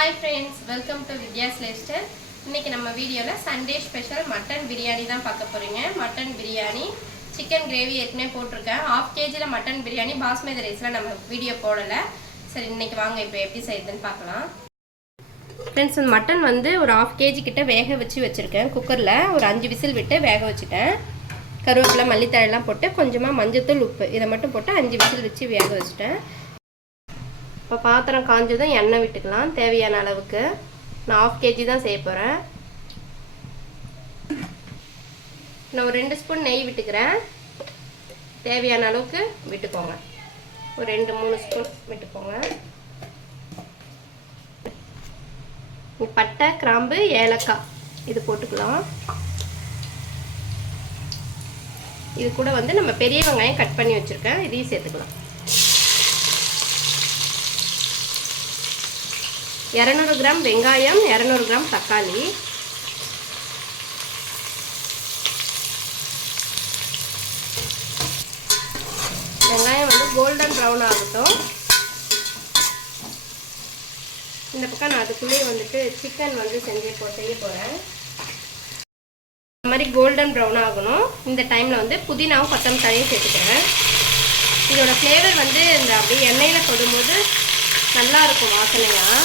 Hi friends, welcome to Vidya's Lifestyle. இன்னைக்கு நம்ம வீடியோல சண்டே ஸ்பெஷல் மட்டன் பிரியாணி தான் பார்க்க போறீங்க. மட்டன் பிரியாணி, சிக்கன் கிரேவி ஏற்கனவே போட்டுருக்கேன். 1/2 kg மட்டன் பிரியாணி பாஸ்மதி ரைஸ்ல நம்ம வீடியோ போடல. சரி இன்னைக்கு வாங்க இப்போ எப்படி செய்யுதுன்னு பார்க்கலாம். Friends, மட்டன் வந்து ஒரு 1/2 kg கிட்ட வேக வச்சிருக்கேன். குக்கர்ல ஒரு 5 விசில் விட்டு வேக வச்சிட்டேன். கருவேப்பிலை மல்லித்தழை எல்லாம் போட்டு கொஞ்சமா மஞ்சள் உப்பு இத மட்டும் போட்டு 5 விசில் வச்சு வேக வச்சிட்டேன். இப்போ பாத்திரம் காஞ்சதும் எண்ணெய் விட்டுக்கலாம் தேவையான அளவுக்கு. நான் 1/2 kg தான் செய்ய போகிறேன். நான் ஒரு 2 ஸ்பூன் நெய் விட்டுக்கிறேன். தேவையான அளவுக்கு விட்டுக்கோங்க. ஒரு 2-3 ஸ்பூன் விட்டுக்கோங்க. பட்டை கிராம்பு ஏலக்காய் இது போட்டுக்கலாம். இது கூட வந்து நம்ம பெரிய வெங்காயம் கட் பண்ணி வச்சுருக்கேன், இதையும் சேர்த்துக்கலாம். 200 கிராம் வெங்காயம், 200 கிராம் தக்காளி, வெங்காயம் வந்து கோல்டன் ப்ரௌன் ஆகட்டும். இந்த பக்கம் நான் அதுக்குள்ளேயே வந்துட்டு சிக்கன் வந்து செய்ய போகிறேன். இந்த மாதிரி கோல்டன் ப்ரௌன் ஆகணும். இந்த டைமில் வந்து புதினாவும் கொத்தமல்லியும் சேர்த்துக்கிறேன். இதோட ஃப்ளேவர் வந்து இந்த அப்படியே எண்ணெயில் போடும்போது நல்லா இருக்கும் வாசனையாக.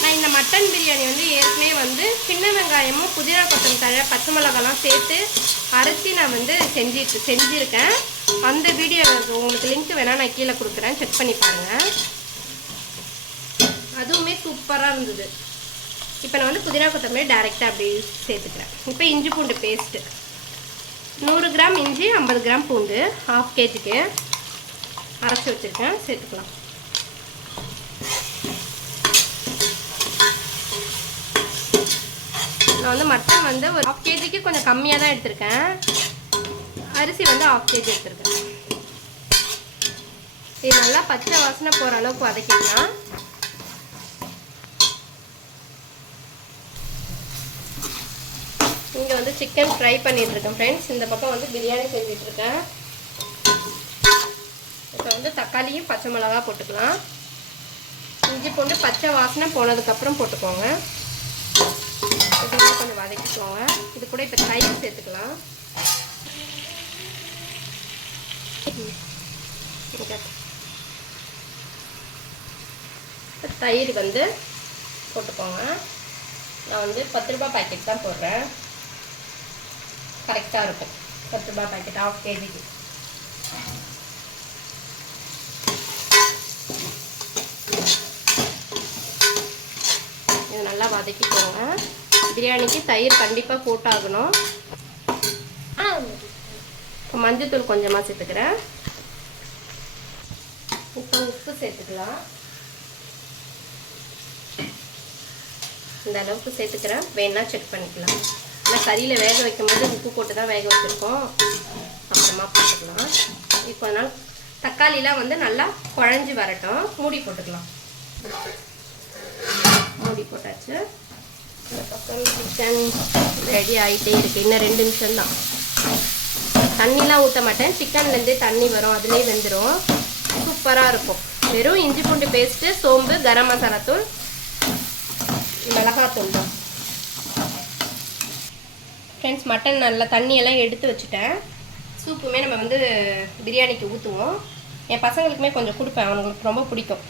நான் இந்த மட்டன் பிரியாணி வந்து ஏற்கனவே வந்து சின்ன வெங்காயமும் புதினா கொத்தமல்லி பச்சை மிளகாலாம் சேர்த்து அரைச்சி நான் வந்து செஞ்சுருக்கேன். அந்த வீடியோ உங்களுக்கு லிங்க் வேணால் நான் கீழே கொடுக்குறேன், செக் பண்ணி பாருங்கள். அதுவுமே சூப்பராக இருந்தது. இப்போ நான் வந்து புதினா கொத்தமல்லி டைரெக்டாக அப்படி சேர்த்துக்கிறேன். இப்போ இஞ்சி பூண்டு பேஸ்ட்டு 100 கிராம் இஞ்சி, 50 கிராம் பூண்டு 1/2 kgக்கு அரைச்சி வச்சுருக்கேன், சேர்த்துக்கலாம். நான் வந்து மட்டன் வந்து ஒரு 1/2 kgக்கு கொஞ்சம் கம்மியாக தான் எடுத்திருக்கேன். அரிசி வந்து 1/2 kg எடுத்திருக்கேன். இது நல்லா பச்சை வாசனை போகிற அளவுக்கு வதக்கிக்கலாம். இங்கே வந்து சிக்கன் ஃப்ரை பண்ணிகிட்ருக்கேன் ஃப்ரெண்ட்ஸ். இந்த பக்கம் வந்து பிரியாணி செஞ்சிட்ருக்கேன். இப்போ வந்து தக்காளியும் பச்சை மிளகா போட்டுக்கலாம். இஞ்சி பூண்டு பச்சை வாசனை போனதுக்கப்புறம் போட்டுக்கோங்க. இதெல்லாம் கொஞ்சம் வதக்கிக்கோங்க. இது கூட இப்போ தயிர் சேர்த்துக்கலாம். தயிர் வந்து போட்டுக்கோங்க. நான் வந்து 10 ரூபாய் பாக்கெட் தான் போடுறேன், கரெக்டாக இருக்கும். 10 ரூபாய் பாக்கெட் 1/2 kgக்கு. இது நல்லா வதக்கிக்கோங்க. பிரியாணிக்கு தயிர் கண்டிப்பாக போட்டாகணும். இப்போ மஞ்சத்தூள் கொஞ்சமாக சேர்த்துக்கிறேன். இப்போ உப்பு சேர்த்துக்கலாம். இந்த அளவுக்கு சேர்த்துக்கிறேன், வேணா செக் பண்ணிக்கலாம். இல்லை கறியில் வேக வைக்கும்போது உப்பு போட்டு தான் வேக வச்சுருக்கோம், அப்புறமா போட்டுக்கலாம். இப்போ அதனால் தக்காளிலாம் வந்து நல்லா குழஞ்சி வரட்டும். மூடி போட்டுக்கலாம். மூடி போட்டாச்சு. இந்த பக்கம் சிக்கன் ரெடி ஆகிட்டே இருக்குது. இன்னும் 2 நிமிஷம் தான். தண்ணிலாம் ஊற்ற மாட்டேன், சிக்கன்லேருந்தே தண்ணி வரும், அதுலேயே வெந்துடும். சூப்பராக இருக்கும். வெறும் இஞ்சி பூண்டு பேஸ்ட்டு, சோம்பு, கரம் மசாலா தூள், மிளகாத்தூள் தான் ஃப்ரெண்ட்ஸ். மட்டன் நல்லா தண்ணியெல்லாம் எடுத்து வச்சுட்டேன். சூப்புமே நம்ம வந்து பிரியாணிக்கு ஊற்றுவோம். என் பசங்களுக்குமே கொஞ்சம் கொடுப்பேன், அவங்களுக்கு ரொம்ப பிடிக்கும்.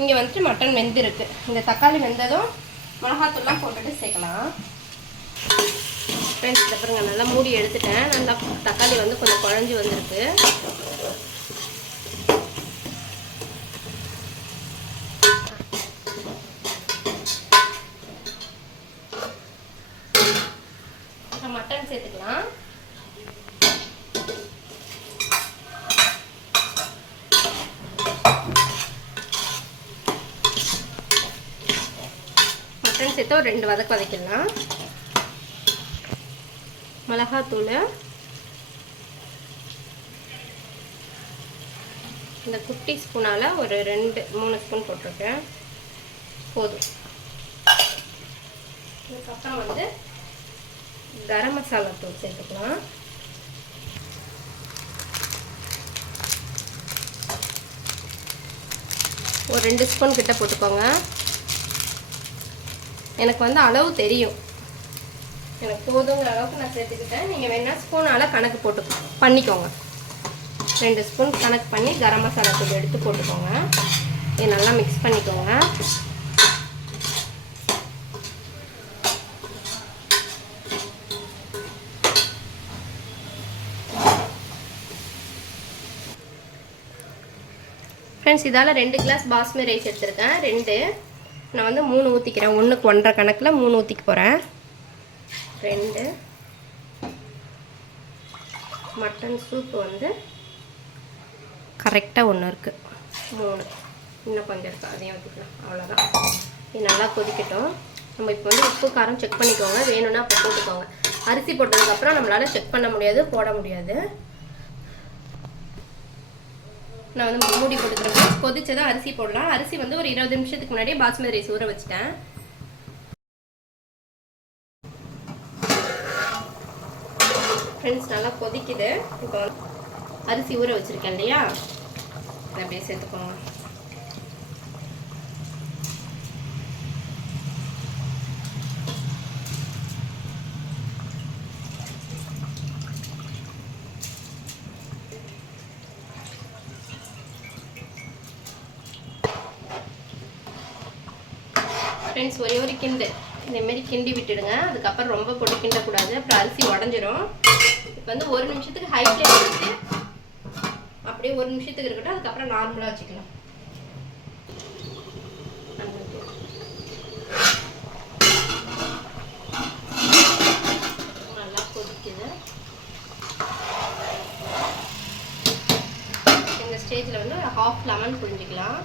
இங்கே வந்துட்டு மட்டன் வெந்திருக்கு. இந்த தக்காளி வெந்ததும் மிளகாத்தூள்லாம் போட்டுட்டு சேர்க்கலாம் ஃப்ரெண்ட்ஸ். இதை பாருங்க, நல்லா மூடி எடுத்துட்டேன். நல்லா தக்காளி வந்து கொஞ்சம் குழஞ்சி வந்திருக்கு. மட்டன் சேர்த்துக்கலாம். மட்டன் சேர்த்து ஒரு 2 வதக்கு வதக்கிடலாம். மிளகாத்தூள் இந்த குட்டி ஸ்பூனால் ஒரு 2-3 ஸ்பூன் போட்டிருக்கேன், போதும். இதுக்கப்புறம் வந்து கரம் மசாலா தூள் சேர்த்துக்கலாம். ஒரு 2 ஸ்பூன் கிட்ட போட்டுக்கோங்க. எனக்கு வந்து அளவு தெரியும், எனக்கு போதுங்கிற அளவுக்கு நான் சேர்த்துக்கிட்டேன். நீங்கள் வேணால் ஸ்பூனால் கணக்கு போட்டு பண்ணிக்கோங்க. 2 ஸ்பூன் கணக்கு பண்ணி கரம் மசாலா தூள் எடுத்து போட்டுக்கோங்க. இது நல்லா மிக்ஸ் பண்ணிக்கோங்க. ஃப்ரெண்ட்ஸ், இதால் 2 கிளாஸ் பாஸ்மதி ரைஸ் எடுத்துருக்கேன். 2 நான் வந்து 3 ஊற்றிக்கிறேன். 1க்கு 1.5 கணக்கில் 3 ஊற்றிக்க போகிறேன். 2 மட்டன் சூப்பு வந்து கரெக்டாக 1 இருக்குது. 3 இன்னும் கொஞ்சம் இருக்குது, அதையும் ஊற்றிக்கலாம். அவ்வளோதான். இது நல்லா கொதிக்கட்டும். நம்ம இப்போ வந்து உப்பு காரம் செக் பண்ணிக்கோங்க. வேணும்னா அப்போ போட்டுக்கோங்க. அரிசி போட்டதுக்கப்புறம் நம்மளால் செக் பண்ண முடியாது, போட முடியாது. நான் வந்து மூடி போட்டுக்கிறேன். கொதிச்சதான் அரிசி போடலாம். அரிசி வந்து ஒரு 20 நிமிஷத்துக்கு முன்னாடியே பாஸ்மதி ரைஸ் ஊற வச்சுட்டேன். ஃப்ரெண்ட்ஸ், நல்லா கொதிக்குது. இப்போ அரிசி ஊற வச்சுருக்கேன் இல்லையா, அதை அப்படியே சேர்த்துக்கோங்க. ஃப்ரெண்ட்ஸ், ஒரே ஒரு கிண்டு இதேமாரி கிண்டி விட்டுடுங்க. அதுக்கப்புறம் ரொம்ப போட்டு கிண்டக்கூடாது, அப்புறம் அரிசி உடஞ்சிரும். இப்போ வந்து 1 நிமிஷத்துக்கு ஹை ஃப்ளேம் வச்சு அப்படியே 1 நிமிஷத்துக்கு இருக்கட்டும். அதுக்கப்புறம் நார்மலாக வச்சுக்கலாம். நல்லா கொதிக்குது. இந்த ஸ்டேஜில் வந்து 1/2 லெமன் புழிஞ்சிக்கலாம்.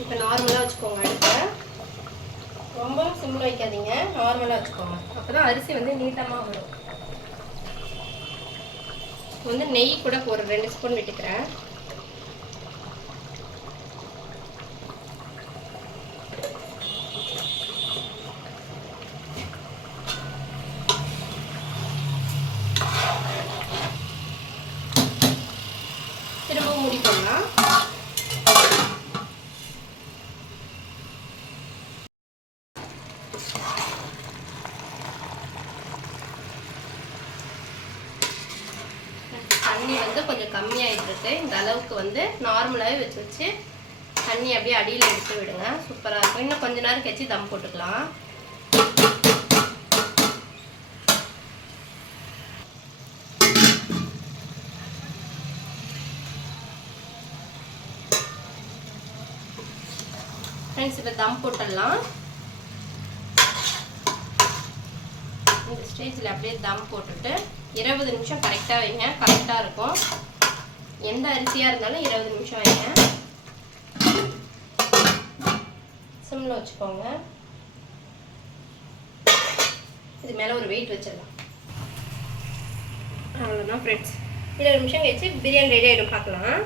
இப்போ நார்மலாக வச்சுக்கோங்க. அடுப்பை ரொம்ப சிம்மில் வைக்காதீங்க, நார்மலாக வச்சுக்கோங்க. அப்போ தான் அரிசி வந்து நீட்டமாக வரும். வந்து நெய் கூட ஒரு 2 ஸ்பூன் விட்டுக்கிறேன். திரும்ப மூடி போடலாம். தண்ணி வந்து கொஞ்சம் கம்மியாகிட்டு இருக்கு. இந்த அளவுக்கு வந்து நார்மலாகவே வச்சு தண்ணி அப்படியே அடியில் எடுத்து விடுங்க. சூப்பராக இருக்கும். இன்னும் கொஞ்ச நேரம் கழிச்சு தம் போட்டுக்கலாம். ஃப்ரெண்ட்ஸ், இப்போ தம் போட்டுடலாம். இந்த ஸ்டேஜில் அப்படியே தம் போட்டுட்டு 20 நிமிஷம் கரெக்டாக வைங்க. கரெக்டாக இருக்கும். எந்த அரிசியாக இருந்தாலும் 20 நிமிஷம் வைங்க. சிம்மில் வச்சுக்கோங்க. இது மேலே ஒரு வெயிட் வச்சிடலாம். அவ்வளோதான் ஃப்ரெண்ட்ஸ். 20 நிமிஷம் கழிச்சு பிரியாணி ரெடி ஆகிடும். பார்க்கலாம்.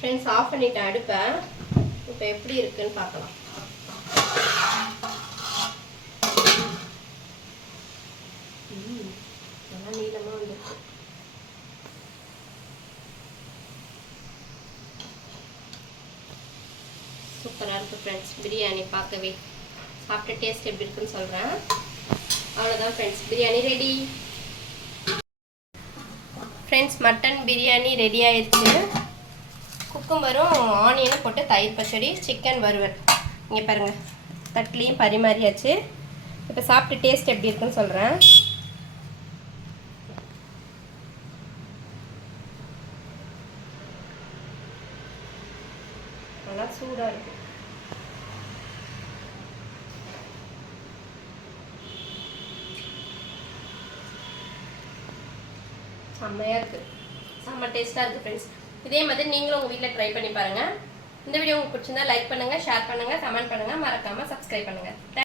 ஃப்ரெண்ட்ஸ், ஆஃப் பண்ணிட்டேன் அடுப்பை. இப்போ எப்படி இருக்குன்னு பார்க்கலாம். நல்லா நீளமாக வந்துருக்கு. சூப்பராக இருக்குது ஃப்ரெண்ட்ஸ் பிரியாணி. பார்க்கவே சாப்பிட்டு டேஸ்ட் எப்படி இருக்குன்னு சொல்கிறேன். அவ்வளோதான் friends, biryani ready. Friends, mutton biryani ready ஆயிடுச்சு. குக்கும்பரும் ஆனியனும் போட்டு தயிர் பச்சடி, சிக்கன் வறுவல். இங்கே பாருங்கள், தட்லேயும் பரிமாறியாச்சு. இப்போ சாப்பிட்டு டேஸ்ட் எப்படி இருக்குன்னு சொல்கிறேன். நல்லா சூடாக இருக்குது. செம்மையாக இருக்குது. செம்ம டேஸ்ட்டாக இருக்குது ஃப்ரெண்ட்ஸ். இதே மாதிரி நீங்களும் உங்கள் வீட்டில் ட்ரை பண்ணி பாருங்கள். இந்த வீடியோ உங்களுக்கு பிடிச்சிருந்தா லைக் பண்ணுங்கள், ஷேர் பண்ணுங்கள், கமெண்ட் பண்ணுங்கள், மறக்காமல் சப்ஸ்கிரைப் பண்ணுங்கள்.